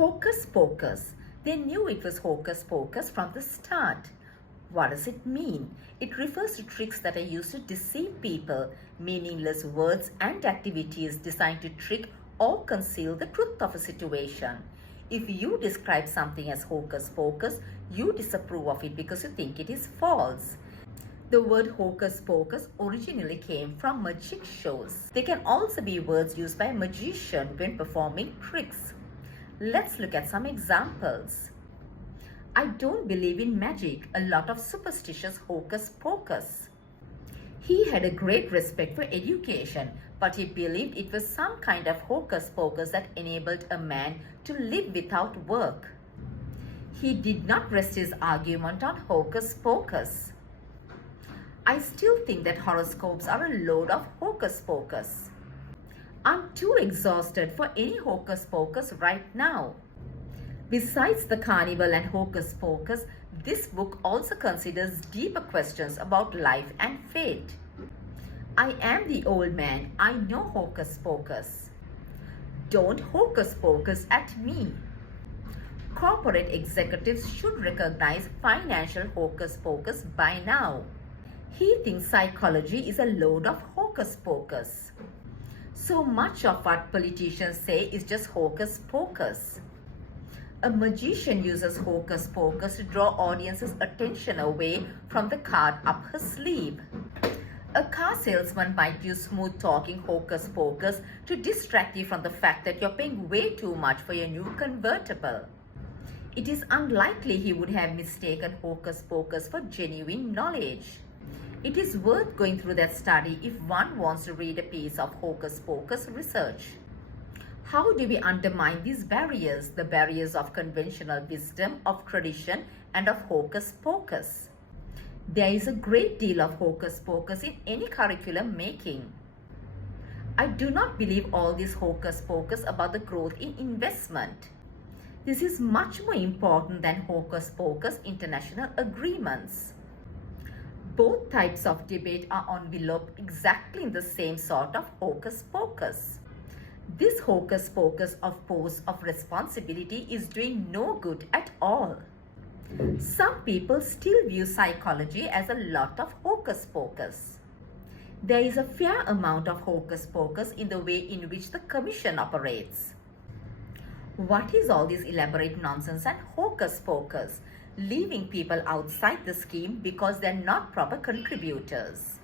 Hocus-pocus. They knew it was hocus-pocus from the start. What does it mean? It refers to tricks that are used to deceive people, meaningless words and activities designed to trick or conceal the truth of a situation. If you describe something as hocus-pocus, you disapprove of it because you think it is false. The word hocus-pocus originally came from magic shows. They can also be words used by a magician when performing tricks. Let's look at some examples. I don't believe in magic, a lot of superstitious hocus-pocus. He had a great respect for education, but he believed it was some kind of hocus-pocus that enabled a man to live without work. He did not rest his argument on hocus-pocus. I still think that horoscopes are a load of hocus-pocus. I'm too exhausted for any hocus-pocus right now. Besides the carnival and hocus-pocus, this book also considers deeper questions about life and fate. I am the old man. I know hocus-pocus. Don't hocus-pocus at me. Corporate executives should recognize financial hocus-pocus by now. He thinks psychology is a load of hocus-pocus. So much of what politicians say is just hocus-pocus. A magician uses hocus-pocus to draw audiences' attention away from the card up her sleeve. A car salesman might use smooth-talking hocus-pocus to distract you from the fact that you're paying way too much for your new convertible. It is unlikely he would have mistaken hocus-pocus for genuine knowledge. It is worth going through that study if one wants to read a piece of hocus-pocus research. How do we undermine these barriers, the barriers of conventional wisdom, of tradition, and of hocus-pocus? There is a great deal of hocus-pocus in any curriculum making. I do not believe all this hocus-pocus about the growth in investment. This is much more important than hocus-pocus international agreements. Both types of debate are enveloped exactly in the same sort of hocus-pocus. This hocus-pocus of pose of responsibility is doing no good at all. Some people still view psychology as a lot of hocus-pocus. There is a fair amount of hocus-pocus in the way in which the commission operates. What is all this elaborate nonsense and hocus-pocus, leaving people outside the scheme because they're not proper contributors?